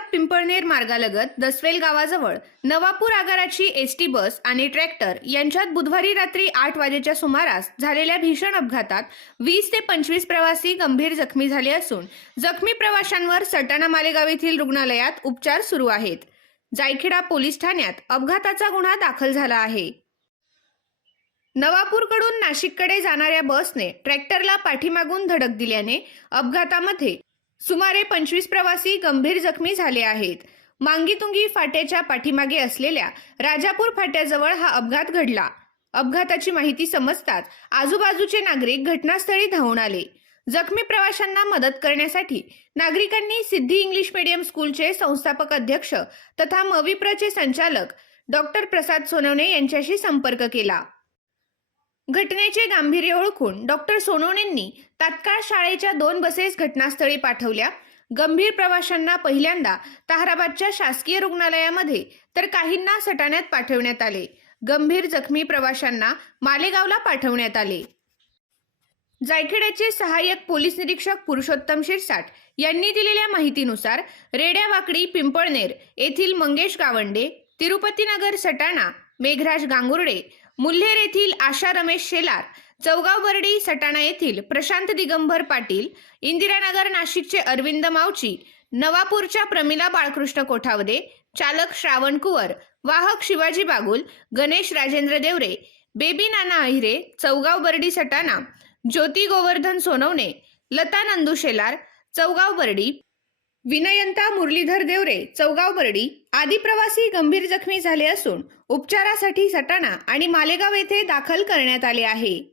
पिंपळनेर मार्गालगत दसवेल गावाजवळ Navapur आगाराची ST bus आणि ट्रॅक्टर यांच्यात बुधवारी रात्री आठ वाजेच्या सुमारास झालेल्या भीषण अपघातात वीस ते पंचवीस प्रवासी गंभीर जखमी झाले असून जखमी प्रवाशांवर सटाणा मालेगाव येथील रुग्णालयात उपचार सुरू आहेत. जायखेडा पोलीस ठाण्यात अपघाताचा गुन्हा दाखल झाला आहे. नवापूरकडून नाशिककडे जाणाऱ्या बसने ट्रॅक्टरला पाठीमागून धडक दिल्याने अपघातामध्ये सुमारे पंचवीस प्रवासी गंभीर जखमी झाले आहेत. मांगीतुंगी फाट्याच्या पाठीमागे असलेल्या राजापूर फाट्याजवळ हा अपघात घडला. अपघाताची माहिती समजताच आजूबाजूचे नागरिक घटनास्थळी धावून आले. जखमी प्रवाशांना मदत करण्यासाठी नागरिकांनी सिद्धी इंग्लिश मीडियम स्कूलचे संस्थापक अध्यक्ष तथा मविप्रचे संचालक डॉक्टर प्रसाद सोनवणे यांच्याशी संपर्क केला. घटनेचे गांभीर्य ओळखून डॉक्टर सोनवणेंनी तात्काळ शाळेच्या दोन बसेस घटनास्थळी पाठवल्या. गंभीर प्रवाशांना पहिल्यांदा ताहराबादच्या शासकीय रुग्णालयामध्ये तर काहींना सटाण्यात पाठवण्यात आले. गंभीर जखमी प्रवाशांना मालेगावला पाठवण्यात आले. जायखेड्याचे सहाय्यक पोलीस निरीक्षक पुरुषोत्तम शिरसाट यांनी दिलेल्या माहितीनुसार रेड्यावाकडी पिंपळनेर येथील मंगेश गावंडे तिरुपतीनगर सटाणा मेघराज गांगुर्डे मुल्हेर येथील आशा रमेश शेलार चौगाव बर्डी सटाणा येथील प्रशांत दिगंबर पाटील इंदिरानगर नाशिकचे अरविंद मावची नवापूरच्या प्रमिला बाळकृष्ण कोठावदे चालक श्रावण कुवर वाहक शिवाजी बागुल गणेश राजेंद्र देवरे बेबी नाना अहिरे चौगाव बर्डी सटाणा ज्योती गोवर्धन सोनवणे लता नंदू शेलार चौगाव बर्डी विनयंता मुरलीधर देवरे चौगाव बर्डी आदी प्रवासी गंभीर जखमी झाले असून उपचारासाठी सटाणा आणि मालेगाव येथे दाखल करण्यात आले आहे.